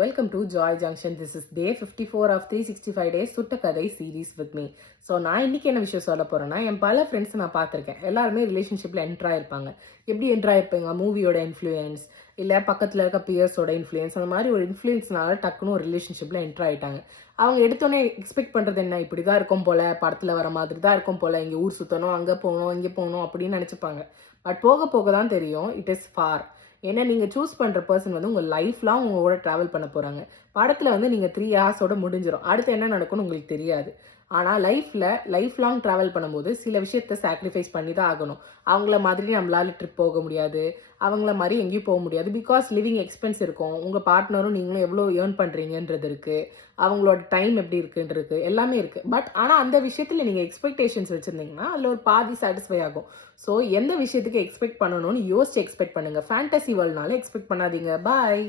Welcome to joy junction. This is day 54 of 365 days சுட்ட கதை series with me. So நான் இன்னைக்கு என்ன விஷயம் சொல்ல போறேன்னா, என் பல ஃப்ரெண்ட்ஸ் நான் பார்த்துருக்கேன். எல்லாருமே ரிலேஷன்ஷிப்பில் என்ட்ரு ஆயிருப்பாங்க. எப்படி என்ட்ரு ஆயிருப்பாங்க? மூவியோட இன்ஃப்ளூயன்ஸ், இல்லை பக்கத்தில் இருக்க பியர்ஸோட இன்ஃப்ளூயன்ஸ், அந்த மாதிரி ஒரு இன்ஃப்ளூயன்ஸ்னால டக்குன்னு ஒரு ரிலேஷன்ஷிப்பில் என்ட்ரு ஆயிட்டாங்க. அவங்க எடுத்தோன்னே எக்ஸ்பெக்ட் பண்ணுறது என்ன, இப்படி தான் இருக்கும் போல், படத்தில் வர மாதிரி தான் இருக்கும் போல், இங்கே ஊர் சுற்றணும், அங்கே போகணும், இங்கே போகணும் அப்படின்னு நினச்சிப்பாங்க. பட் போக போக தான் தெரியும் இட் இஸ் ஃபார். ஏன்னா நீங்கள் சூஸ் பண்ணுற பர்சன் வந்து உங்கள் லைஃப்லாம் உங்களோட ட்ராவல் பண்ண போகிறாங்க. படத்தில் வந்து நீங்கள் 3 ஹார்ஸோட முடிஞ்சிடும், அடுத்து என்ன நடக்கும்னு உங்களுக்கு தெரியாது. ஆனால் லைஃப் லாங் ட்ராவல் பண்ணும்போது சில விஷயத்தை சாக்ரிஃபைஸ் பண்ணி தான் ஆகணும். அவங்கள மாதிரி நம்மளால ட்ரிப் போக முடியாது, அவங்கள மாதிரி எங்கேயும் போக முடியாது. பிகாஸ் லிவிங் எக்ஸ்பென்ஸ் இருக்கும், உங்கள் பார்ட்னரும் நீங்களும் எவ்வளோ ஏர்ன் பண்ணுறீங்கன்றது இருக்குது, அவங்களோட டைம் எப்படி இருக்குன்றது எல்லாமே இருக்குது. பட் ஆனால் அந்த விஷயத்தில் நீங்கள் எக்ஸ்பெக்டேஷன்ஸ் வச்சுருந்தீங்கன்னா அதில் ஒரு பாதி சாட்டிஸ்ஃபை ஆகும். ஸோ எந்த விஷயத்துக்கு எக்ஸ்பெக்ட் பண்ணணும்னு யோசிச்சு எக்ஸ்பெக்ட் பண்ணுங்கள். ஃபேண்டசி வேர்ல்ட்னால எக்ஸ்பெக்ட் பண்ணாதீங்க. பாய்.